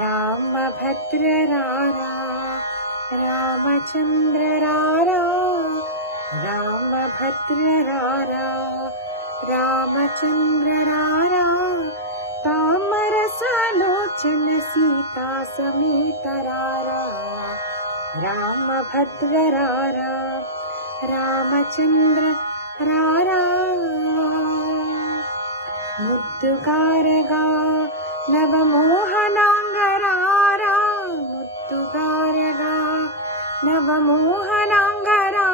रामभद्र रारा रामचंद्र रारा रामभद्र रारा रामचंद्र रारा तामरसलोचन सीता समेत रारा रामभद्र रारा रामचंद्र रारा मुद्दुगारगा नवमोहनांगरारा मुद्दुगारगा नवमोहनांगरारा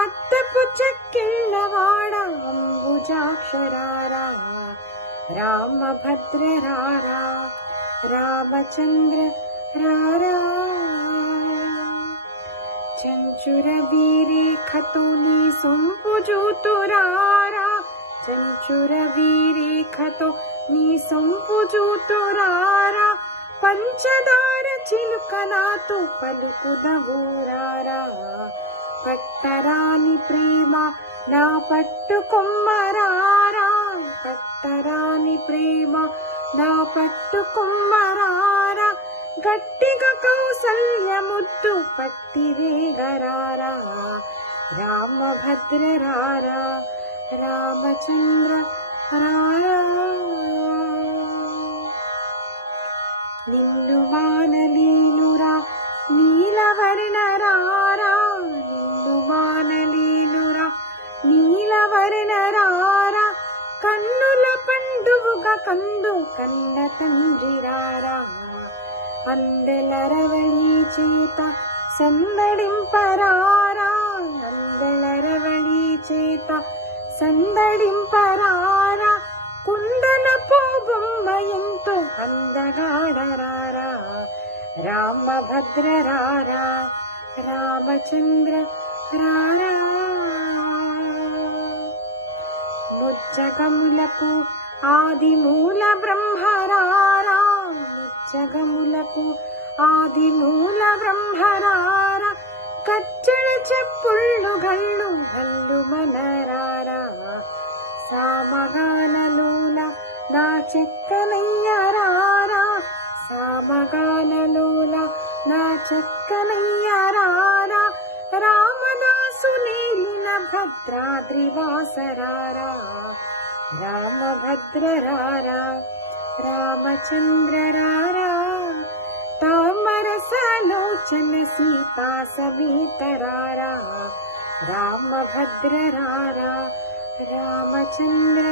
अत्तपु चक्किल्लवाड अंबुजाक्षरारा रामभद्र रारा रामचंद्र रारा चंचुर वीरेखतो नी सొంపు జూతురారా चंचुर वीरेखतो नी सొంపు జూతురారా పంచదార చిలుక నాతో పలుకుదవోరారా పట్టరాని ప్రేమ నా పట్టుకొమ్మరారా పట్టరాని ప్రేమ నా పట్టుకొమ్మరారా గట్టిగా కౌసల్య ముద్దు పట్టివేగరారా రామభద్ర రారా రామచంద్ర రారా నిన్ను మానలేనురా నీలవర్ణ రారా నిన్ను మానలేనురా నీలవర్ణ రారా కన్నుల పండువుగా కందు కన్న తండ్రి రారా అందెలరవళి చేత సందడింపరారా అందెలరవళి చేత సందడింపరారా కుందనపు బొమ్మ ఎంతో అందగాడరారా రామభద్ర రారా రామచంద్ర రారా ముచ్చగములకు ఆది మూల బ్రహ్మరారా ముచ్చగములకు ఆది మూల బ్రహ్మరారా కచ్చడ చెప్పుళ్ళు గళ్ళు గల్లు మనరారా సామగానలోల నా చెక్కనయ్యరారా సామగానలోల నా చెక్కనయ్యరారా రామదాసు నేలిన భద్రాద్రివాసరారా రామభద్ర రారా రామచంద్ర రారా तामरसलोचन सीता समेत रारा रामभद्र रारा रामचंद्र